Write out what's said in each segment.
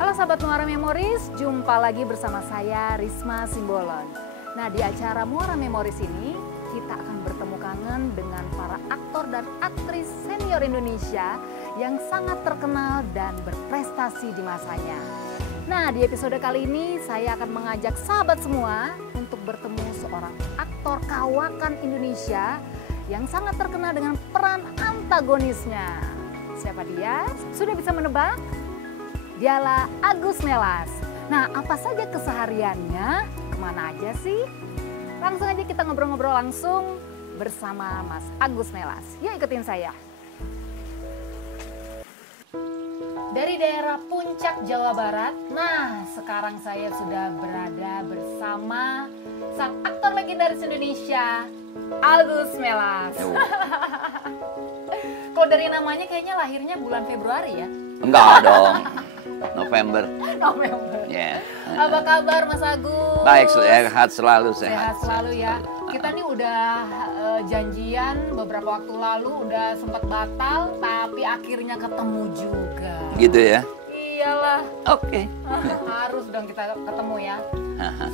Halo sahabat Muara Memories, jumpa lagi bersama saya Risma Simbolon. Nah, di acara Muara Memories ini kita akan bertemu kangen dengan para aktor dan aktris senior Indonesia yang sangat terkenal dan berprestasi di masanya. Nah, di episode kali ini saya akan mengajak sahabat semua untuk bertemu seorang aktor kawakan Indonesia yang sangat terkenal dengan peran antagonisnya. Siapa dia? Sudah bisa menebak? Dialah Agus Melas. Nah, apa saja kesehariannya? Kemana aja sih? Langsung aja kita ngobrol-ngobrol langsung bersama Mas Agus Melas. Yuk ikutin saya. Dari daerah Puncak, Jawa Barat. Nah, sekarang saya sudah berada bersama sang aktor legendaris Indonesia, Agus Melas. Kalau dari namanya kayaknya lahirnya bulan Februari ya? Enggak dong, November. November. Yeah. Apa kabar Mas Agus? Baik, sehat selalu, Sehat selalu ya. Kita nih udah janjian beberapa waktu lalu, udah sempat batal, tapi akhirnya ketemu juga. Gitu ya? Iyalah. Oke. Harus dong kita ketemu ya.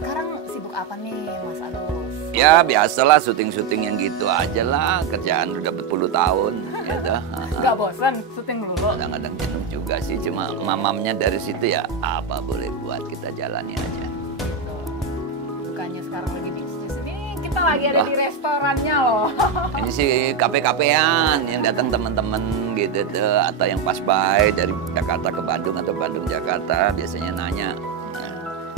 Sekarang sibuk apa nih Mas Agus? Ya biasalah syuting-syuting yang gitu aja lah. Kerjaan udah berpuluh tahun. Gitu. Gak bosan syuting dulu? Kadang-kadang jenuh juga sih. Cuma mamamnya dari situ ya apa boleh buat kita jalani aja. Bukannya sekarang lagi bisnis ini, kita lagi ada di restorannya loh. Ini sih kafe-kafean yang datang teman-teman gitu tuh. Atau yang pas by dari Jakarta ke Bandung atau Bandung Jakarta biasanya nanya.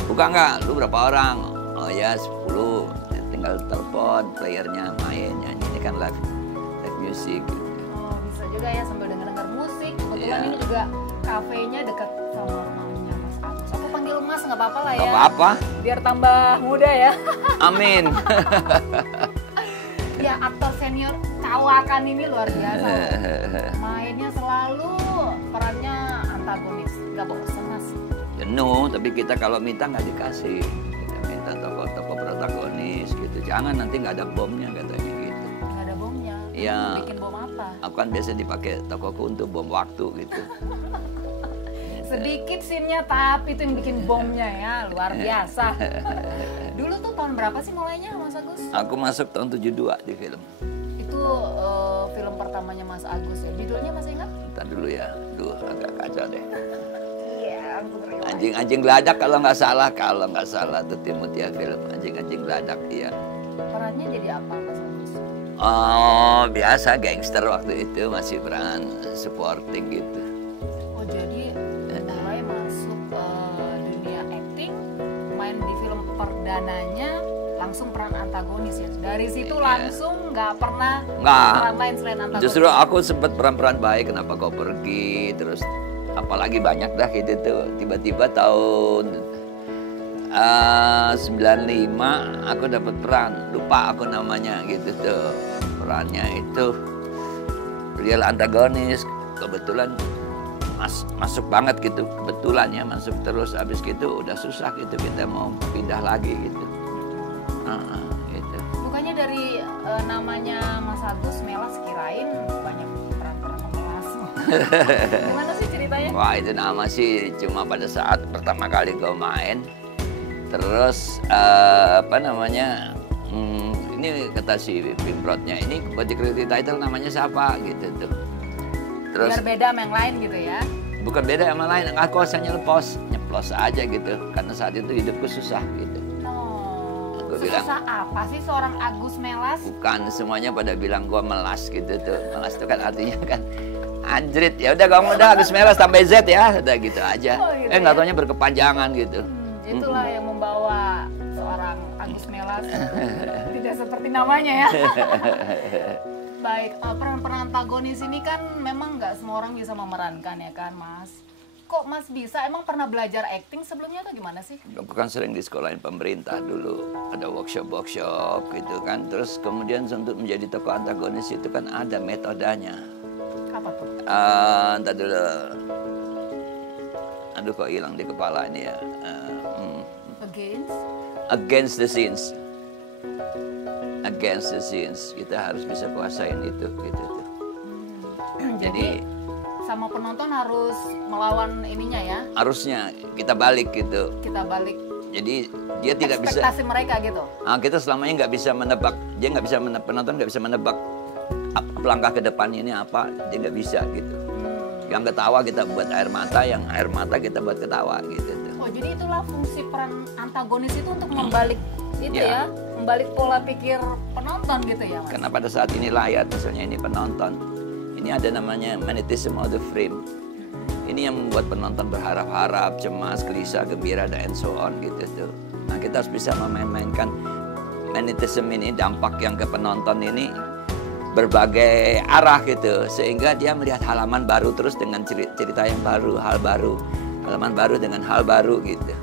Buka nggak? Lu berapa orang? Oh ya 10. Tinggal telepon, playernya main nyanyi. Ini kan live music. Gitu. Oh bisa juga ya sambil denger musik. Kebetulan ini juga kafenya dekat sama rumahnya Mas Agus. Aku panggil Mas nggak apa-apa lah ya. Nggak apa-apa. Biar tambah muda ya. Amin. Ya aktor senior kawakan ini luar biasa. Mainnya selalu perannya antagonis. Nggak bosan Mas? Jenuh, tapi kita kalau minta nggak dikasih. Kita minta tokoh-tokoh protagonis gitu. Jangan nanti nggak ada bomnya katanya gitu. Nggak ada bomnya? Iya. Bikin bom apa? Aku kan biasa dipakai tokohku untuk bom waktu gitu. Sedikit scene-nya tapi itu yang bikin bomnya ya, luar biasa. Dulu tuh tahun berapa sih mulainya Mas Agus? Aku masuk tahun 72 di film. Itu film pertamanya Mas Agus ya. Judulnya masih ingat? Ntar dulu ya. Duh, agak kacau deh. Iya, Anjing-anjing geladak kalau nggak salah tuh Timutia film anjing-anjing geladak iya. Perannya jadi apa Mas Agus? Oh biasa gangster waktu itu masih peran supporting gitu. Oh jadi mulai masuk dunia acting, main di film perdananya langsung peran antagonis ya. Dari situ langsung nggak pernah peran lain selain antagonis. Justru aku sempat peran-peran baik. Kenapa kau pergi terus? Apalagi banyak dah gitu tuh. Tiba-tiba tahun 95 aku dapat peran, lupa aku namanya gitu tuh. Perannya itu real antagonis. Kebetulan masuk banget gitu. Kebetulan ya masuk terus. Habis gitu udah susah gitu kita mau pindah lagi gitu. Gitu. Bukannya dari namanya Mas Agus Melas kirain banyak peran-peran memelas. Gimana sih ceritanya? Wah itu nama sih cuma pada saat pertama kali gue main. Terus apa namanya? Ini kata si Pimprotnya ini buat di credit title namanya siapa gitu tuh. Terus biar beda sama yang lain gitu ya? Bukan beda sama lain. Aku asal nyeplos aja gitu. Karena saat itu hidupku susah gitu. Susah apa sih seorang Agus Melas? Bukan semuanya pada bilang gue melas gitu tuh. Melas itu kan artinya kan anjrit. Ya udah kamu udah Agus Melas tambah Z ya, udah gitu aja. Gitu nggak taunya berkepanjangan gitu. Itulah yang membawa seorang Agus Melas tidak seperti namanya ya. Baik, peran-peran antagonis ini kan memang nggak semua orang bisa memerankan ya kan Mas? Kok Mas bisa? Emang pernah belajar acting sebelumnya atau gimana sih? Aku kan sering di sekolahin pemerintah dulu. Ada workshop gitu kan. Terus kemudian untuk menjadi tokoh antagonis itu kan ada metodenya. Apa tuh? Ntar dulu. Aduh kok hilang di kepala ini ya. Against the scenes. Against the scenes. Kita harus bisa kuasain itu gitu tuh. Jadi sama penonton harus melawan ininya ya. Harusnya kita balik gitu. Kita balik. Jadi dia tidak bisa. Ekspektasi mereka gitu. Kita selama ini nggak bisa menebak. Dia nggak bisa penonton nggak bisa menebak langkah ke depannya ini apa. Dia nggak bisa gitu. Yang ketawa kita buat air mata, yang air mata kita buat ketawa gitu. Oh jadi itulah fungsi peran antagonis itu untuk membalik itu ya, membalik pola pikir penonton gitu ya Mas? Karena pada saat ini layar, misalnya ini penonton, ini ada namanya magnetism of the frame. Ini yang membuat penonton berharap-harap, cemas, gelisah, gembira, dan so on gitu tuh. Nah kita harus bisa memainkan magnetism ini, dampak yang ke penonton ini berbagai arah gitu, sehingga dia melihat halaman baru terus dengan cerita yang baru, hal baru. Halaman baru dengan hal baru gitu.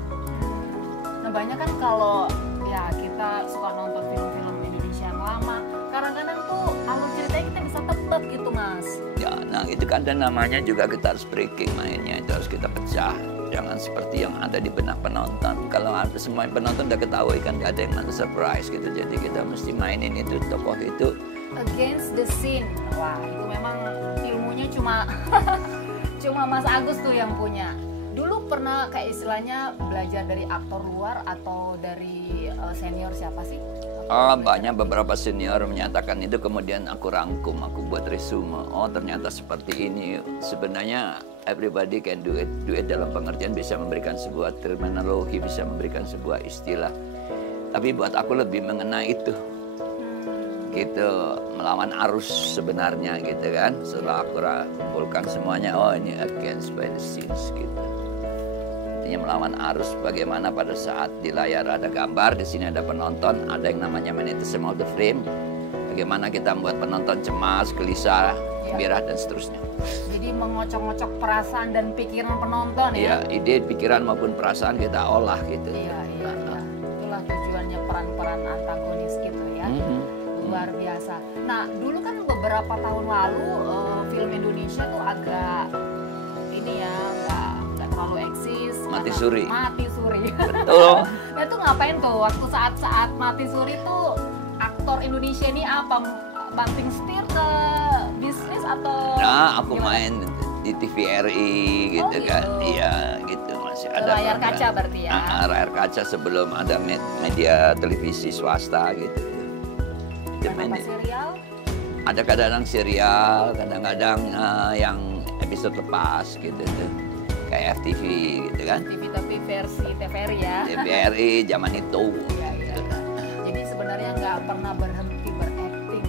Nah banyak kan kalau ya kita suka nonton film-film Indonesia yang lama, kadang-kadang tuh alur ceritanya kita bisa tebak gitu Mas. Ya, nah itu kan dan namanya juga kita harus breaking mainnya, itu harus kita pecah. Jangan seperti yang ada di benak penonton. Kalau ada semua penonton udah ketahui kan gak ada yang mana surprise gitu. Jadi kita mesti mainin itu tokoh itu. Against the scene, wah itu memang ilmunya cuma cuma Mas Agus tuh yang punya. Dulu pernah kayak istilahnya belajar dari aktor luar atau dari senior siapa sih? Banyak beberapa senior menyatakan itu, kemudian aku rangkum, aku buat resume. Oh ternyata seperti ini. Sebenarnya everybody can do it. Do it dalam pengertian bisa memberikan sebuah terminologi, bisa memberikan sebuah istilah. Tapi buat aku lebih mengena itu. Gitu, melawan arus sebenarnya gitu kan. Setelah aku kumpulkan semuanya, oh ini against by the scenes gitu. Melawan arus, bagaimana pada saat di layar ada gambar, di sini ada penonton, ada yang namanya magnetism of the frame. Bagaimana kita membuat penonton cemas, gelisah, gembira dan seterusnya. Jadi mengocok-ngocok perasaan dan pikiran penonton ya? Iya, ide, pikiran maupun perasaan kita olah gitu. Iya. Itulah tujuannya peran-peran antagonis gitu ya. Luar biasa. Nah, dulu kan beberapa tahun lalu film Indonesia tuh agak ini ya, nggak terlalu eksis. Mati suri. Betul. Nah itu ngapain tuh waktu saat mati suri tuh aktor Indonesia ini apa? Banting setir ke bisnis atau? Nah aku main di TVRI gitu kan. Iya gitu masih ada. Layar kaca berarti ya? Layar kaca sebelum ada media televisi swasta gitu. Apa serial? Ada kadang-kadang serial, kadang-kadang yang episode lepas gitu tuh. Kayak FTV gitu kan. TV tapi versi TVRI ya. TVRI zaman itu. Iya. Jadi sebenarnya nggak pernah berhenti berakting nih.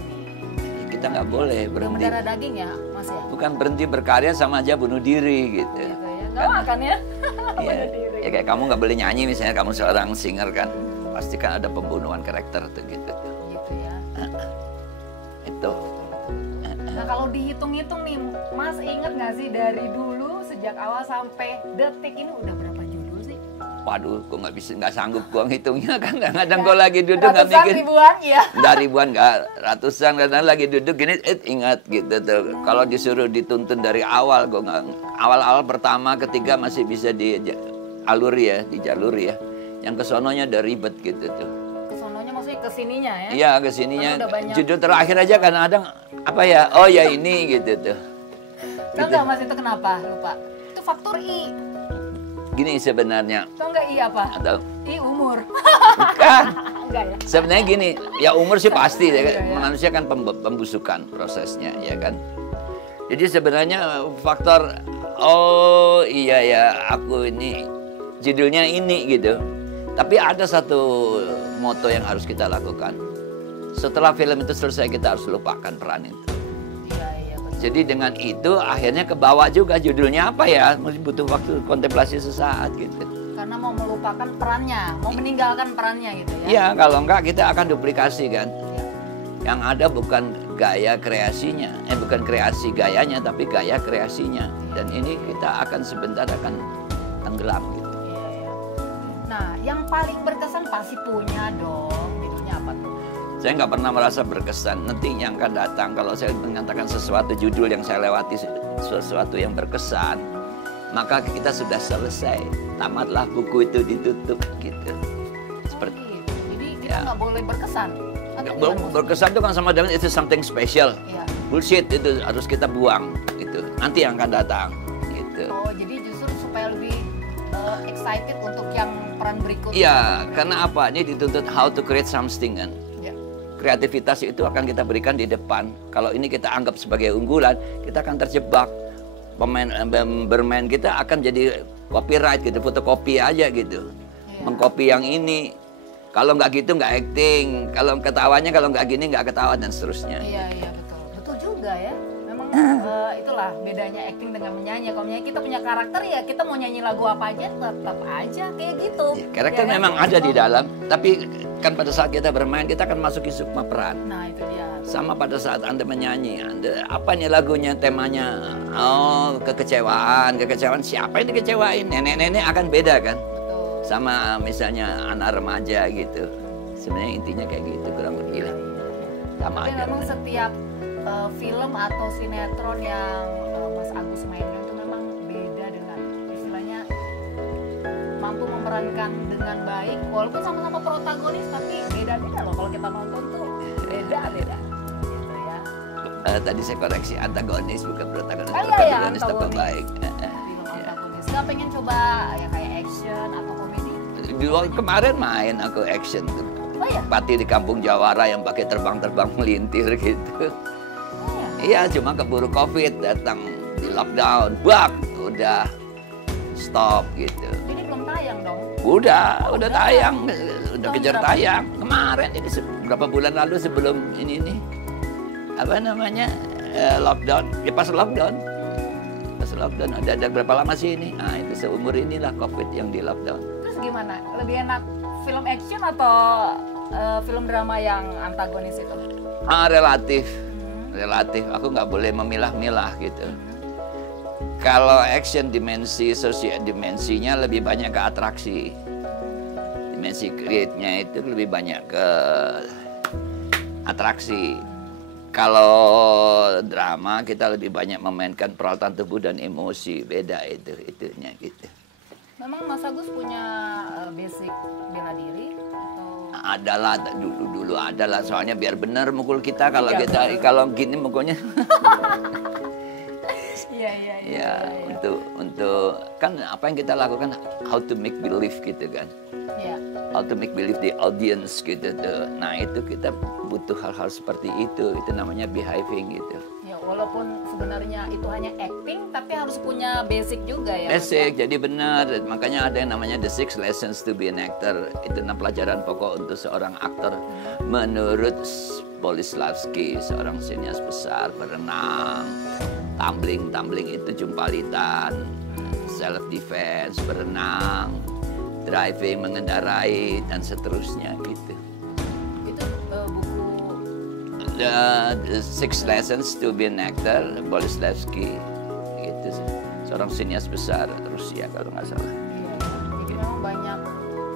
Kita nggak boleh berhenti. Mendarah daging ya Mas ya? Bukan berhenti berkarya sama aja bunuh diri gitu. Gitu ya. Gak makan ya? Iya. Ya kayak kamu nggak boleh nyanyi misalnya kamu seorang singer kan. Pasti kan ada pembunuhan karakter tuh gitu. Gitu ya. Itu. Nah kalau dihitung-hitung nih, Mas inget nggak sih dari dulu sejak awal sampai detik ini udah berapa judul sih? Waduh, kok nggak sanggup gua ngitungnya kan. Kadang-kadang gua lagi duduk nggak ratusan mikir. Ribuan ya? Nggak ribuan, nggak ratusan. Kadang lagi duduk gini, ingat gitu tuh. Kalau disuruh dituntun dari awal, gua nggak. Awal-awal pertama, ketiga masih bisa di aluri ya, di jalur ya. Yang kesononya udah ribet gitu tuh. Kesononya maksudnya kesininya ya? Iya kesininya. Banyak... Judul terakhir aja kadang-kadang apa ya? Oh ya ini gitu tuh. Tahu nggak Mas itu kenapa? Lupa. Itu faktor I. Gini sebenarnya. Tahu nggak I apa? Atau I umur. bukan. Enggak ya? Sebenarnya gini, ya umur sih pasti ya kan. Iya. Manusia kan pembusukan prosesnya ya kan. Jadi sebenarnya faktor oh iya ya aku ini judulnya ini gitu. Tapi ada satu moto yang harus kita lakukan. Setelah film itu selesai kita harus lupakan peran itu. Iya betul. Jadi dengan itu akhirnya ke bawah juga judulnya apa ya? Mesti butuh waktu kontemplasi sesaat gitu. Karena mau melupakan perannya, mau meninggalkan perannya gitu ya? Iya, kalau enggak kita akan duplikasi kan. Ya. Yang ada bukan gaya kreasinya, bukan kreasi gayanya, tapi gaya kreasinya. Dan ini kita akan sebentar akan tenggelam gitu. Iya. Nah, yang paling berkesan pasti punya dong. Judulnya apa tuh? Saya nggak pernah merasa berkesan. Nanti yang akan datang kalau saya mengatakan sesuatu judul yang saya lewati, sesuatu yang berkesan, maka kita sudah selesai. Tamatlah buku itu ditutup gitu. Seperti gitu. Jadi kita nggak boleh berkesan. Berkesan itu kan sama dengan itu something special. Iya. Bullshit itu harus kita buang gitu. nanti yang akan datang gitu. Oh, jadi justru supaya lebih excited untuk yang peran berikutnya. Iya, karena apa? Ini dituntut how to create something kan. Ya. Kreativitas itu akan kita berikan di depan. Kalau ini kita anggap sebagai unggulan, kita akan terjebak. Bermain kita akan jadi copyright gitu, fotokopi aja gitu. Iya. Mengcopy yang ini. Kalau nggak gitu nggak acting. Kalau ketawanya kalau nggak gini nggak ketawa dan seterusnya. Iya, iya betul. Betul juga ya. Memang itulah bedanya acting dengan menyanyi. Kalau menyanyi kita punya karakter ya kita mau nyanyi lagu apa aja tetap aja kayak gitu. Ya, karakter Ya, memang kan? ada di dalam, tapi kan pada saat kita bermain kita akan masuki sukma peran. Nah itu dia. Sama pada saat Anda menyanyi, apa nih lagunya, temanya? Oh, kekecewaan siapa yang dikecewain? Nenek-nenek akan beda kan? Betul. Sama misalnya anak remaja gitu. Sebenarnya intinya kayak gitu kurang lebih lah. Sama Tapi aja. memang setiap film atau sinetron yang Mas Agus mainkan itu memang beda dengan istilahnya mampu memerankan dengan baik walaupun sama-sama protagonis tapi beda-beda loh kalau kita nonton tuh beda-beda gitu ya. Tadi saya koreksi, antagonis bukan protagonis. Oh, iya, Protagonis antagonis. tambah baik. Film antagonis. Gak pengen coba ya kayak action atau komedi? Di luar kemarin main aku action tuh. Oh ya? Pati di Kampung Jawara yang pakai terbang-terbang melintir gitu. Oh ya? Iya, cuma keburu COVID datang di lockdown, bak, udah stop gitu. Ini belum tayang dong? Udah udah. tayang, udah Tahun kejar berapa? tayang. Kemarin ini beberapa bulan lalu sebelum ini nih, apa namanya lockdown, ya pas lockdown. Pas lockdown ada berapa lama sih ini? Ah itu seumur inilah COVID yang di lockdown. Terus gimana? Lebih enak film action atau film drama yang antagonis itu? Relatif. Aku nggak boleh memilah-milah gitu. Kalau action dimensinya lebih banyak ke atraksi. Dimensi create-nya itu lebih banyak ke atraksi. Kalau drama kita lebih banyak memainkan peralatan tubuh dan emosi, beda itunya gitu. Memang Mas Agus punya basic bela diri atau? Adalah dulu adalah, soalnya biar benar mukul kita kalau Iya, kita betul. kalau gini mukulnya. Iya. Ya, untuk kan apa yang kita lakukan, how to make believe gitu kan. Iya. How to make believe the audience gitu tuh. Nah itu kita butuh hal-hal seperti itu namanya behaving gitu. Ya, walaupun sebenarnya itu hanya acting, tapi harus punya basic juga ya. Basic, jadi benar. Makanya ada yang namanya the 6 lessons to be an actor. Itu 6 pelajaran pokok untuk seorang aktor. Menurut Boleslavsky, seorang sinias besar, berenang, tumbling itu jumpalitan, self defense, berenang, driving, mengendarai dan seterusnya gitu. Itu buku. The 6 lessons to be an actor, Boleslavsky, gitu, seorang sinias besar Rusia kalau nggak salah. Iya. Jadi memang banyak.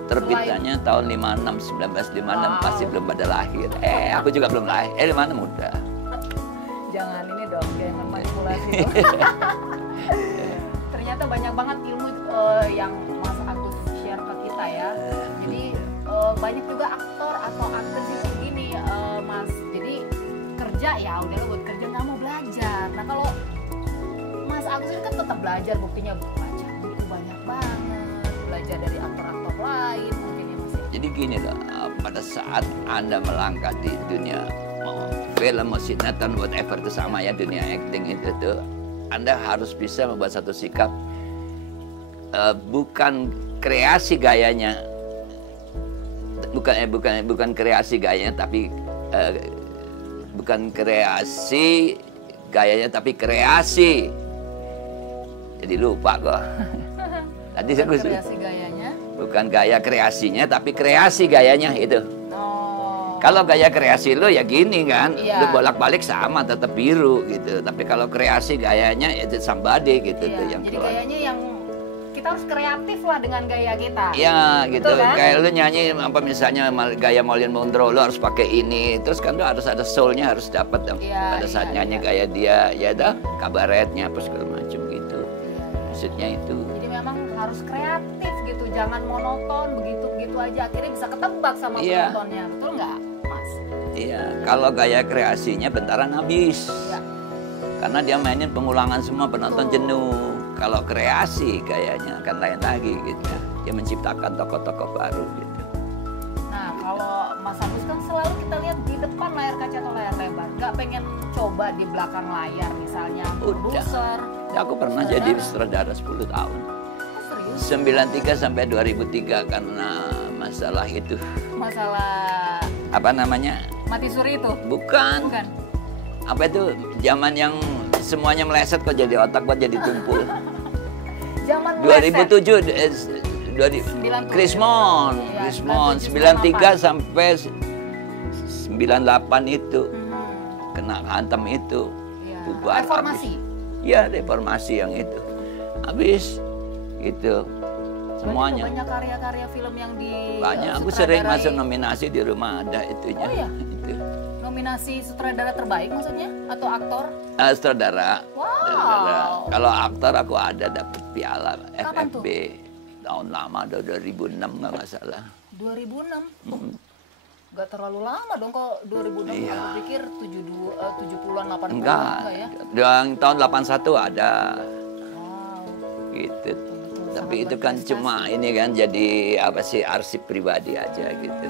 Terbitannya tahun 56, 1956, pasti belum pada lahir. Aku juga belum lahir. 56 muda. Jangan ini dong, jangan manipulasi dong. Ternyata banyak banget ilmu yang Mas Agus share ke kita ya. Jadi banyak juga aktor atau aktris itu gini, Mas. Jadi kerja ya, udah lo buat kerja nggak mau belajar. Nah kalau Mas Agus ini kan tetap belajar, buktinya baca buku banyak banget, belajar dari aktor-aktor lain mungkin ya Mas. Jadi gini loh, pada saat Anda melangkah di dunia film, sinetron, whatever itu sama ya, dunia acting itu tuh, Anda harus bisa membuat satu sikap, bukan kreasi gayanya, bukan kreasi gayanya, tapi bukan kreasi gayanya, tapi kreasi. Jadi lupa kok. Tadi saya Kreasi gayanya. bukan gaya kreasinya, tapi kreasi gayanya itu. Oh. Kalau gaya kreasi lo ya gini kan, Iya. lo bolak-balik sama tetap biru gitu. Tapi kalau kreasi gayanya itu somebody gitu Iya, tuh yang jadi keluar. gayanya yang kita harus kreatif lah dengan gaya kita. Iya gitu. Betul kan? Kayak lo nyanyi apa misalnya gaya Marilyn Monroe, lo harus pakai ini. Terus kan lo harus ada soulnya harus dapat dong. Iya, Pada saat iya, nyanyi iya. kayak dia, ya dah kabaretnya apa segala macam gitu. Maksudnya itu. Jadi memang harus kreatif gitu, jangan monoton begitu-begitu aja. Akhirnya bisa ketebak sama Iya. penontonnya, betul nggak, Mas? Iya. Kalau gaya kreasinya bentaran habis. Iya. Karena dia mainin pengulangan semua, penonton jenuh. Kalau kreasi kayaknya akan lain lagi gitu. Dia menciptakan tokoh-tokoh baru gitu. Nah, kalau Mas Agus kan selalu kita lihat di depan layar kaca atau layar lebar. Nggak pengen coba di belakang layar misalnya produser. Ya, aku pernah jadi sutradara 10 tahun. Oh, serius? 93 sampai 2003 karena masalah itu. Masalah Apa namanya? mati suri itu? Bukan. Bukan. Apa itu zaman yang semuanya meleset kok jadi otak kok jadi tumpul. Zaman meleset. 2007 Krismon, Iya, Krismon 97, 93 sampai 98 itu Hmm. kena hantam itu. Iya. Bubar Reformasi. Ya reformasi yang itu. Habis gitu. Semuanya. Banyak karya-karya film yang di Banyak, aku sutradarai. sering masuk nominasi di rumah ada itunya. Oh iya? Itu. Nominasi sutradara terbaik maksudnya? Atau aktor? Sutradara. Wow. Sutradara. Kalau aktor aku ada dapat piala Kapan FFB tahun lama, 2006 nggak salah. 2006? Gak terlalu lama dong kok 2006. Iya. Aku pikir 70-an 80-an Enggak, ya? yang tahun 81 ada Wow. gitu. Betul, Tapi sangat itu kan berprestasi. cuma ini kan jadi apa sih arsip pribadi aja gitu.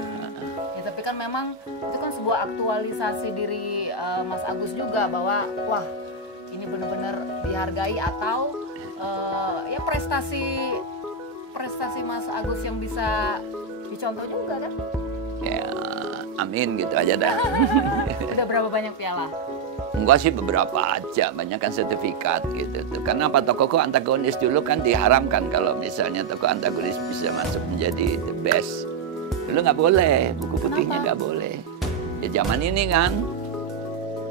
Ya, tapi kan memang itu kan sebuah aktualisasi diri Mas Agus juga bahwa wah ini benar-benar dihargai atau ya prestasi Mas Agus yang bisa dicontoh juga kan? Ya, amin gitu aja dah. Udah berapa banyak piala? Enggak sih beberapa aja, banyak kan sertifikat gitu tuh. Karena apa tokoh antagonis dulu kan diharamkan kalau misalnya tokoh antagonis bisa masuk menjadi the best. Dulu nggak boleh, buku putihnya nggak boleh. Ya zaman ini kan,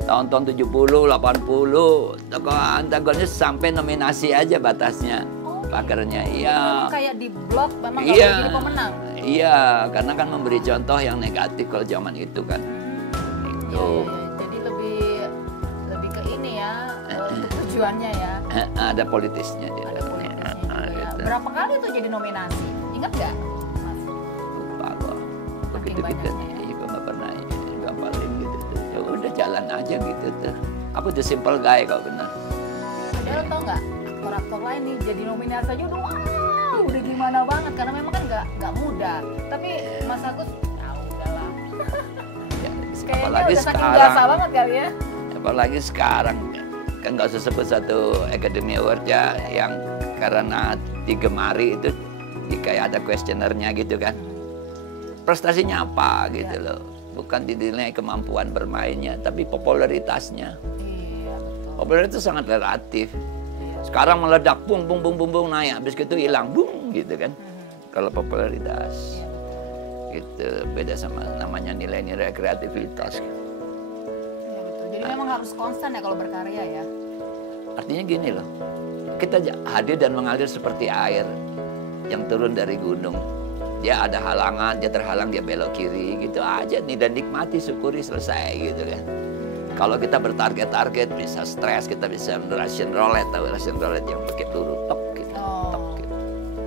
tahun-tahun 70, 80, tokoh antagonis sampai nominasi aja batasnya. Pakarnya, iya. Memang kayak di blog memang nggak Iya, boleh jadi pemenang. iya, karena kan memberi contoh yang negatif kalau zaman itu kan. Itu. Iya. Jadi lebih ke ini ya untuk tujuannya ya. Ada politisnya di Ada dalamnya. politisnya juga ya. Gitu. Berapa kali tuh jadi nominasi? Ingat nggak, Mas? Lupa gua. Saking Begitu gitu. banyaknya ya. Ibu nggak pernah ngapalin gitu tuh. Ya udah jalan aja gitu tuh. Aku tuh simple guy kalau benar. Padahal tau nggak aktor-aktor lain nih jadi nominasi aja udah wow, udah gimana banget karena memang kan nggak mudah. Tapi Mas Agus, ya udahlah. Ya, Kayaknya apalagi udah saking sekarang. biasa banget kali ya. Apalagi sekarang kan nggak usah sebut satu Academy Award ya yang karena digemari itu kayak ada questionnaire-nya gitu kan. Prestasinya apa gitu Ya. loh. Bukan dinilai kemampuan bermainnya, tapi popularitasnya. Iya betul. Popularitas sangat relatif. Iya. Sekarang meledak, bung, bung, bung, bung, bung, naik. Habis itu hilang, bung, gitu kan. Kalau popularitas. Iya, Gitu, beda sama namanya nilai-nilai kreativitas. Iya betul. Jadi memang harus konstan ya kalau berkarya ya. Artinya gini loh, kita hadir dan mengalir seperti air yang turun dari gunung. Dia ada halangan, dia terhalang, dia belok kiri, gitu aja nih. Dan nikmati, syukuri, selesai gitu kan. Kalau kita bertarget-target, bisa stres, kita bisa Russian roulette, tahu Russian roulette yang pakai peluru, tok gitu, tok Oh. gitu.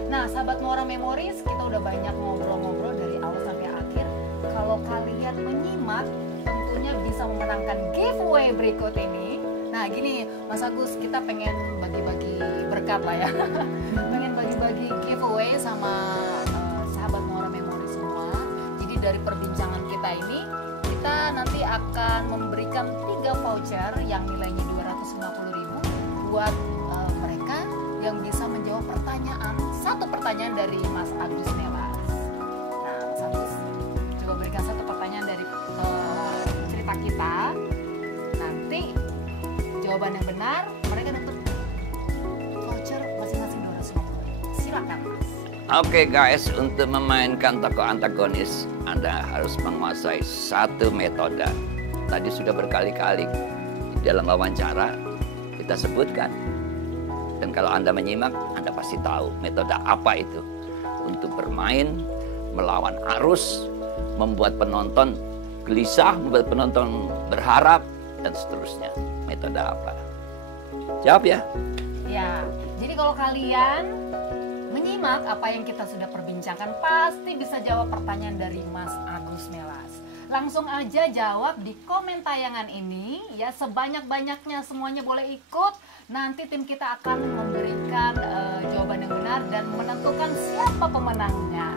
Nah, sahabat Muara Memories, kita udah banyak ngobrol-ngobrol dari awal sampai akhir. Kalau kalian menyimak, tentunya bisa memenangkan giveaway berikut ini. Nah, gini, Mas Agus, kita pengen bagi-bagi berkat lah ya. Pengen bagi-bagi giveaway sama sahabat Muara Memories semua. Jadi dari perbincangan kita ini, kita nanti akan memberikan 3 voucher yang nilainya 250.000 buat mereka yang bisa menjawab satu pertanyaan dari Mas Agus Melas. Nah, Mas Agus, coba berikan satu pertanyaan dari cerita kita. Nanti jawaban yang benar, mereka dapat voucher masing-masing 250.000. Silakan, Mas. Oke guys, untuk memainkan tokoh antagonis, Anda harus menguasai satu metode. Tadi sudah berkali-kali dalam wawancara kita sebutkan. Dan kalau Anda menyimak, Anda pasti tahu metode apa itu. Untuk bermain, melawan arus, membuat penonton gelisah, membuat penonton berharap, dan seterusnya. Metode apa? Jawab ya. Ya, jadi kalau kalian menyimak apa yang kita sudah perbincangkan, pasti bisa jawab pertanyaan dari Mas Agus Melas. Langsung aja jawab di komen tayangan ini ya, sebanyak-banyaknya semuanya boleh ikut. Nanti tim kita akan memberikan jawaban yang benar dan menentukan siapa pemenangnya.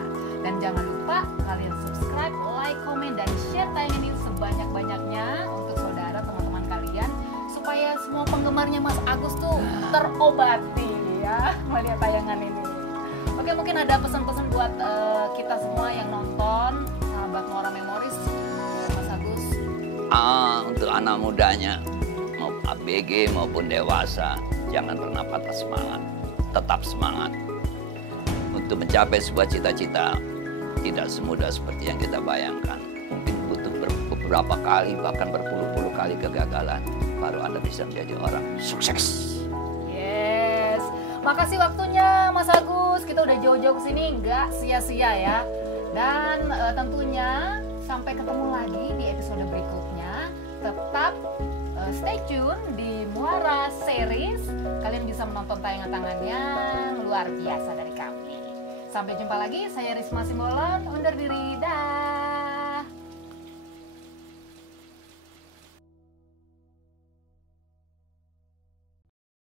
Dan jangan lupa kalian subscribe, like, komen, dan share tayangan ini sebanyak-banyaknya untuk saudara teman-teman kalian supaya semua penggemarnya Mas Agus tuh terobati ya melihat tayangan ini. Oke, mungkin ada pesan-pesan buat kita semua yang nonton, sahabat Muara Memories, Mas Agus. Untuk anak mudanya, mau ABG maupun dewasa, jangan pernah patah semangat. Tetap semangat. Untuk mencapai sebuah cita-cita, tidak semudah seperti yang kita bayangkan. Mungkin butuh beberapa kali, bahkan berpuluh-puluh kali kegagalan, baru Anda bisa menjadi orang sukses. Yes, makasih waktunya Mas Agus. Kita udah jauh-jauh ke sini, nggak sia-sia ya. Dan tentunya sampai ketemu lagi di episode berikutnya. Tetap stay tune di Muara Series. Kalian bisa menonton tayangan-tayangan yang luar biasa dari kami. Sampai jumpa lagi, saya Risma Simbolon, undur diri, dah.